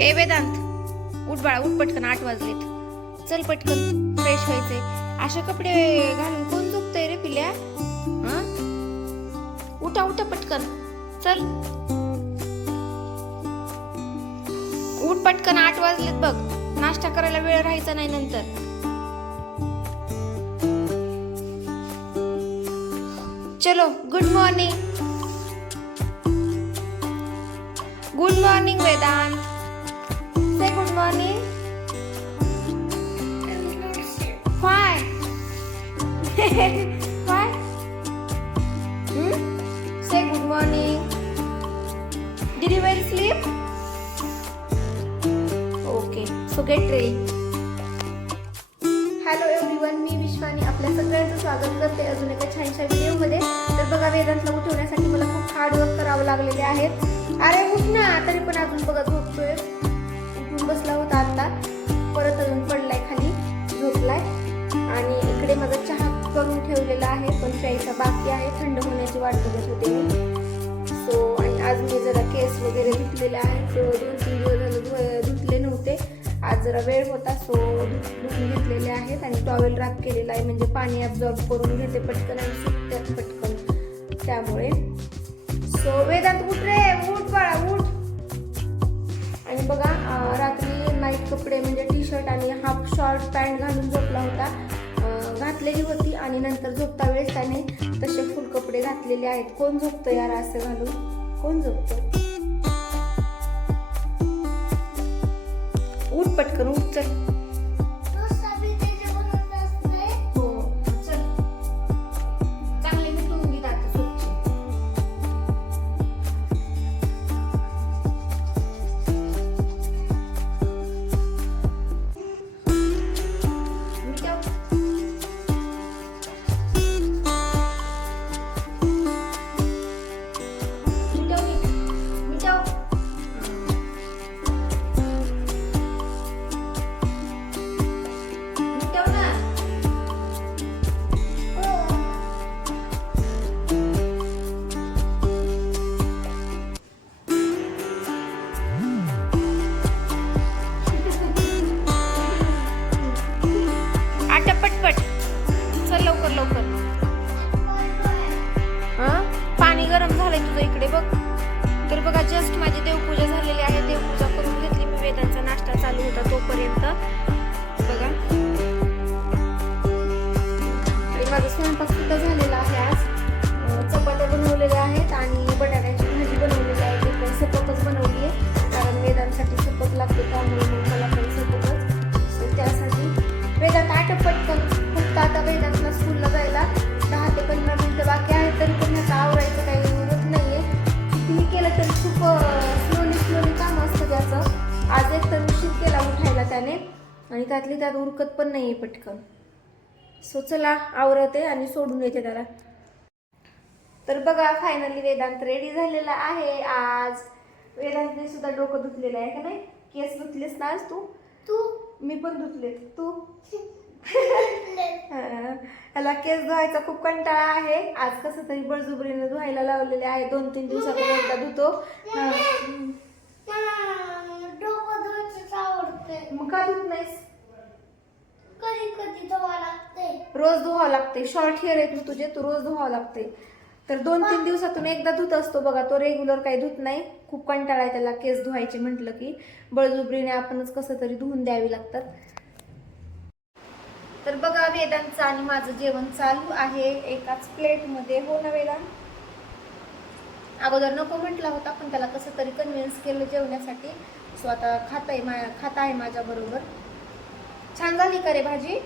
ए वेदांत उठ बाळा उठ पटकन आठ वाजलेत. चल पटकन फ्रेश व्हायचे असे कपडे घालून कोण झोपतय रे पिल्या? हा? उठा उठा पटकन. चल. उठ पटकन आठ वाजलेत बघ. नाश्ता करायला वेळ राहायचा नाही नंतर. चलो good morning good morning Vedant. Say good morning Why? Why? Hmm? Say good morning. Did you well sleep? Okay, so get ready. Hello everyone मी विश्वानी आपल्या सगळ्यांचं स्वागत करते अजून एका छानशा व्हिडिओमध्ये तर बघा वेदांतला उठवण्यासाठी मला खूप हार्ड वर्क करावं लागलेले आहेत अरे उठ ना तरी पण अजून बघा झोपतोय बसला होता आता. परत अजून पडलाय खाली झोपलाय. आणि इकडे माझा चहा करून ठेवलेला आहे पण प्यायचा बाकी आहे. थंड होण्याची वाट बघत होते मी. सो आणि आज मी जरा केस वगैरे धुतलेले आहेत. सो दोन तीन दिवस झालं धु- धुतले नव्हते. आज जरा वेळ होता सो धुवून घेतलेले आहेत. आणि टॉवेल रॅप केलेला आहे म्हणजे पाणी ॲब्झॉर्ब करून घेते पटकन आणि सुकतात पटकन. त्यामुळे. सो वेदांत उठ रे उठ बाळा उठ. आणि बघा रात्री नाईट कपडे म्हणजे टी शर्ट आणि हाफ शॉर्ट पॅन्ट घालून झोपला होता. घातलेली होती आणि नंतर झोपता वेळेस त्याने तसे फुल कपडे घातलेले आहेत. कोण झोपतं यार असं घालून? कोण झोपतं? उठ पटकन उठ चल. आणि त्यातली त्यात उरकत पण नाहीये पटकन. सो चला आवरते आणि सोडून येते त्याला. तर बघा फायनली वेदांत रेडी झालेला आहे. आज वेदांतने सुद्धा डोकं धुतलेलं आहे का नाही? केस धुतलेस ना आज तू? तू? मी पण धुतले. तू? हा. ह्याला केस धुवायचा खूप कंटाळा आहे. आज कसं तरी बळजुबरीने धुवायला लावलेले आहे. दोन तीन दिवसातून एकदा धुतो हा. मला डोकं धुवायचंच आवडते मग का धुत नाहीस? कधी कधी धुवा लागते रोज धुवावं लागते शॉर्ट हेअर आहेत ना तुझे तू रोज धुवावं लागते तर दोन तीन दिवसातून एकदा धुत असतो बघा तो रेग्युलर काही धुत नाही. खूप कंटाळा आहे त्याला केस धुवायचे म्हटलं की. बळजुबरीने आपणच कसं तरी धुवून द्यावी लागतात. तर बघा वेदांचं आणि माझं जेवण चालू आहे. एकाच प्लेटमध्ये. हो ना वेदांत अगोदर नको म्हटला होता पण त्याला कसं तरी कन्व्हिन्स केलं जेवण्यासाठी. स्वतः खात आहे मा खात आहे माझ्या बरोबर. छान झाली का रे भाजी?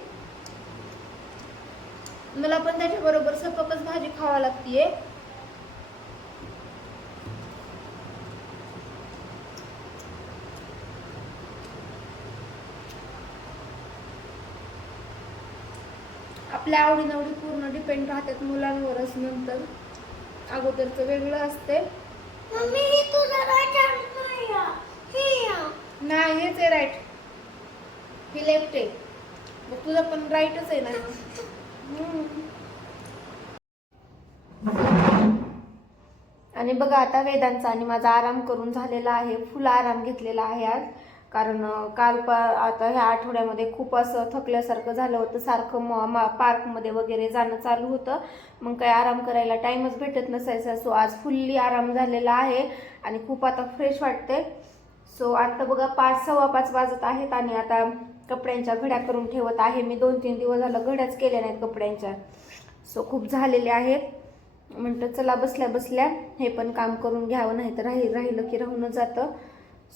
मला पण त्याच्या बरोबर सपकच भाजी खावा लागतीये. आपल्या आवडीनवडी पूर्ण डिपेंड राहतात मुलांवरच नंतर. अगोदरचं वेगळं असते मम्मी ही तुझा राईट हँड नाही हा. ही हा. नाही हेच आहे राईट ही लेफ्ट आहे. मग तुझं पण राईटच आहे ना. आणि बघा आता वेदांचा आणि माझा आराम करून झालेला आहे. फुल आराम घेतलेला आहे आज. कारण काल पा आता ह्या आठवड्यामध्ये खूप असं थकल्यासारखं झालं होतं. सारखं म मा पार्कमध्ये वगैरे जाणं चालू होतं. मग काही आराम करायला टाईमच भेटत नसायचा. सो आज फुल्ली आराम झालेला आहे. आणि खूप आता फ्रेश वाटते सो आता बघा पाच सव्वा पाच वाजत आहेत आणि आता कपड्यांच्या घड्या करून ठेवत आहे. मी दोन तीन दिवस झालं घड्याच केल्या नाहीत कपड्यांच्या. सो खूप झालेले आहेत. म्हणतं चला बसल्या बसल्या हे पण काम करून घ्यावं नाही तर राही राहिलं की राहूनच जातं.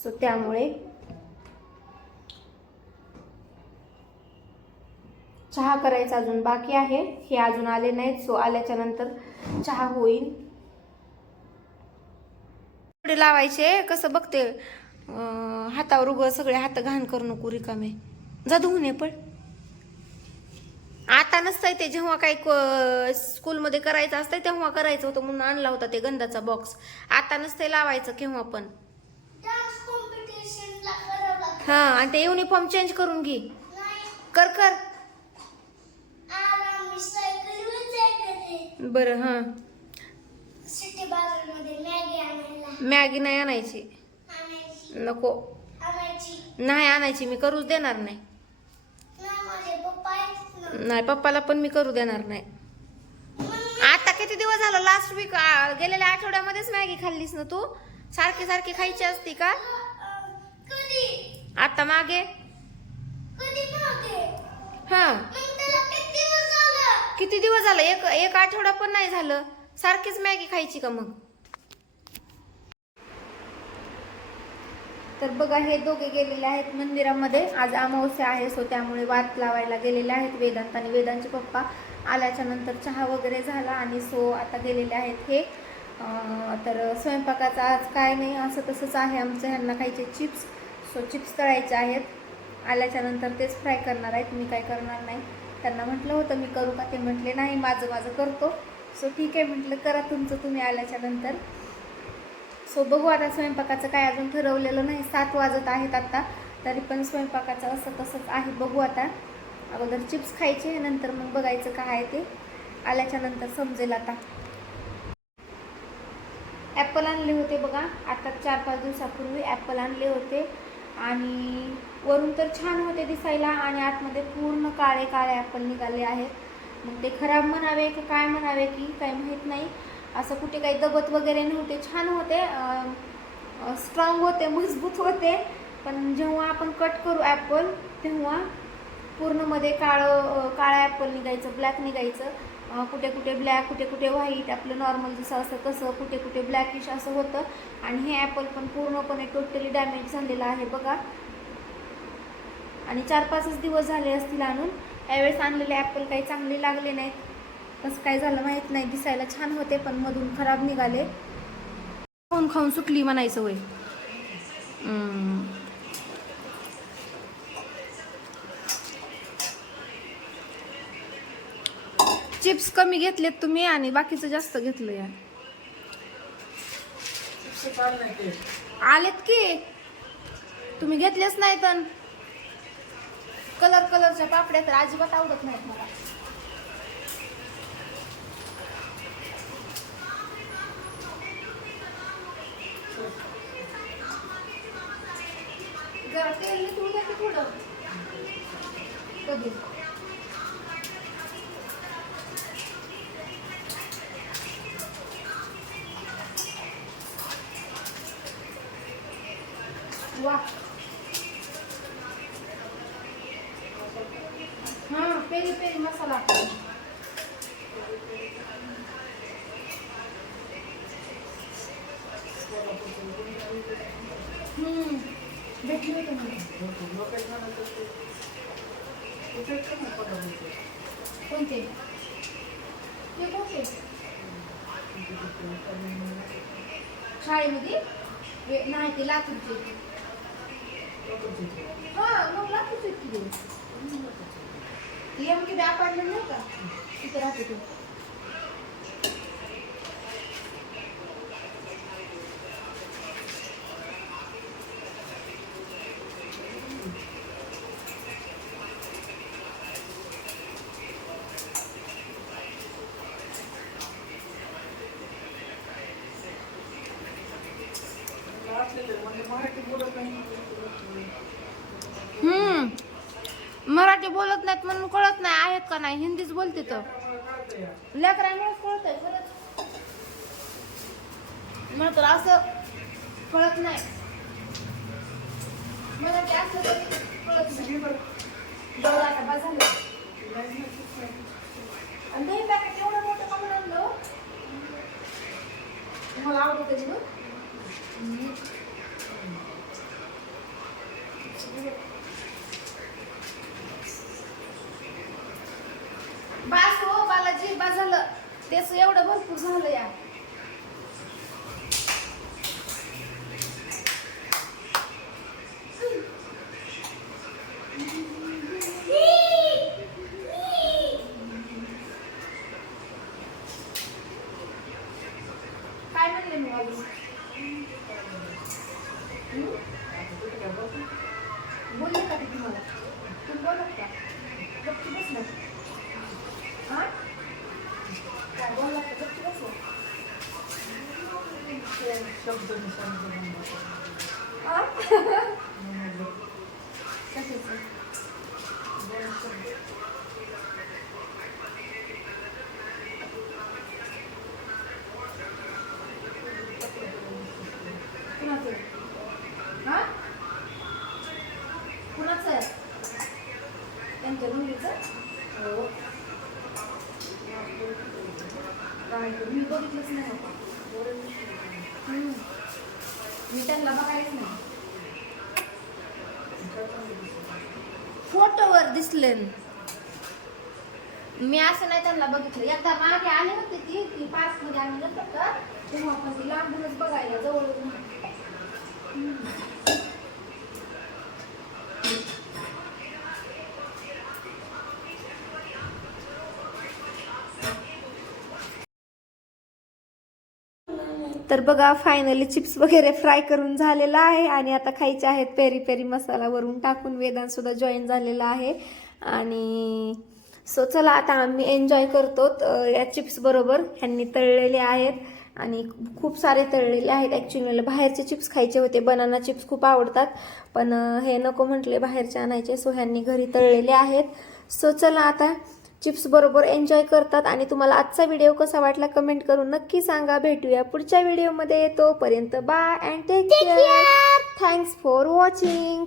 सो त्यामुळे चहा करायचा अजून बाकी आहे. हे अजून आले नाहीत. सो आल्याच्यानंतर चहा होईल. पुढे लावायचे कसं बघते? हातावर उग सगळे हात घाण करू नको रिकामे. जा धुवून ये पण आता नसतंय ते जेव्हा काही स्कूलमध्ये करायचं असतंय तेव्हा करायचं होतं म्हणून आणला होता ते गंधाचा बॉक्स आता नसतंय लावायचं केव्हा पण. हा आणि ते युनिफॉर्म चेंज करून घे. कर कर. बरं हां. मॅगी नाही आणायची. नको. नाही आणायची मी करूच देणार नाही. नाही पप्पाला पण मी करू देणार नाही. आता किती दिवस झालं? लास्ट वीक गेलेल्या आठवड्यामध्येच मॅगी खाल्लीस ना तू? सारखी सारखी खायची असती का? आता मागे? हा. मग त्याला किती दिवस झालं? किती दिवस झालं? एक एक आठवडा पण नाही झालं. सारखीच मॅगी खायची का मग? तर बघा हे दोघे गेलेले आहेत मंदिरामध्ये. आज अमावस्या आहे सो त्यामुळे वात लावायला गेलेले आहेत वेदांत आणि वेदांचे पप्पा. आल्याच्यानंतर चहा वगैरे झाला आणि सो आता गेलेले आहेत हे. तर स्वयंपाकाचा आज काय नाही असं तसंच आहे आमचं. ह्यांना खायचे चिप्स सो चिप्स तळायचे आहेत. आल्याच्यानंतर तेच फ्राय करणार आहेत. मी काय करणार नाही. त्यांना म्हटलं होतं मी करू का? ते म्हटले नाही माझं माझं करतो. सो ठीक आहे म्हटलं करा तुमचं तुम्ही आल्याच्यानंतर. सो बघू आता स्वयंपाकाचं काय अजून ठरवलेलं नाही. सात वाजत आहेत आता. तरी पण स्वयंपाकाचं असं तसंच आहे. बघू आता. अगोदर चिप्स खायचे नंतर मग बघायचं काय आहे ते. आल्याच्यानंतर समजेल आता. ॲपल आणले होते बघा. आता चार पाच दिवसापूर्वी ॲपल आणले होते. आणि वरून तर छान होते दिसायला आणि आतमध्ये पूर्ण काळे काळे ॲपल निघाले आहेत. मग ते खराब म्हणावे की काय म्हणावे की काही माहीत नाही. असं कुठे काही दबत वगैरे नव्हते छान होते स्ट्रॉंग होते मजबूत होते. पण जेव्हा आपण कट करू ॲपल तेव्हा पूर्णमध्ये काळं काळं ॲपल निघायचं ब्लॅक निघायचं. कुठे कुठे ब्लॅक कुठे कुठे व्हाईट आपलं नॉर्मल जसं असं तसं कुठे कुठे ब्लॅकिश असं होतं. आणि हे ॲपल पण पूर्णपणे टोटली डॅमेज झालेलं आहे बघा. आणि चार पाचच दिवस झाले असतील आणून. यावेळेस आणलेले ॲपल काही चांगले लागले नाहीत. कसं काय झालं माहीत नाही. दिसायला छान होते पण मधून खराब निघाले. खाऊन खाऊन सुटली म्हणायचं वय चिप्स कमी घेतलेत तुम्ही आणि बाकीचं जास्त घेतलं या आलेत की? तुम्ही घेतलेच नाही तर. कलर कलरच्या पापड्या तर अजिबात आवडत नाहीत मला. वा हा पेरी पेरी मसाला हम्म भेटली होती मला कोणते ते कोणते शाळेमध्ये वे- नाही ते लातूरचे हा मग लातूरचे किती एम किती अपार्टमेंट नाही का? तिथे राहते तू. बोलत नाहीत म्हणून कळत नाही आहेत का नाही? हिंदीच बोलते तर. लेकरांमुळे कळत आहे खरंच तर असं कळत नाही. मराठी असलं तरी कळत नाही. आणि दही पॅकेट एवढं मोठं आणलं हो. मला आहे ना बास हो बालाजी बा झालं तेच एवढं भरपूर झालं या. बोलले का तुम्हाला? तुम्ही बोलत का गप्पी बसला हा काय बोलला का गप्पी बसला हा? फोटोवर दिसले. मी असं नाही त्यांना बघितलं. एकदा मागे आले होते ती ती पार्कमध्ये आम्ही नंतर का तेव्हा पण ती लांबूनच बघायला जवळ तर बघा फायनली चिप्स वगैरे फ्राय करून झालेला आहे आणि आता खायचे आहेत पेरी पेरी मसाला वरून टाकून वेदांत सुद्धा जॉईन झालेला आहे. आणि सो चला आता आम्ही एन्जॉय करतो या चिप्स बरोबर. ह्यांनी तळलेले आहेत आणि खूप सारे तळलेले आहेत. ॲक्च्युली मला बाहेरचे चिप्स खायचे होते. बनाना चिप्स खूप आवडतात. पण हे नको म्हटले बाहेरचे आणायचे. सो ह्यांनी घरी तळलेले आहेत. सो चला आता चिप्स बरोबर एन्जॉय करतात आणि तुम्हाला आजचा व्हिडिओ कसा वाटला कमेंट करून नक्की सांगा. भेटूया पुढच्या व्हिडिओमध्ये. तोपर्यंत bye and take care thanks for watching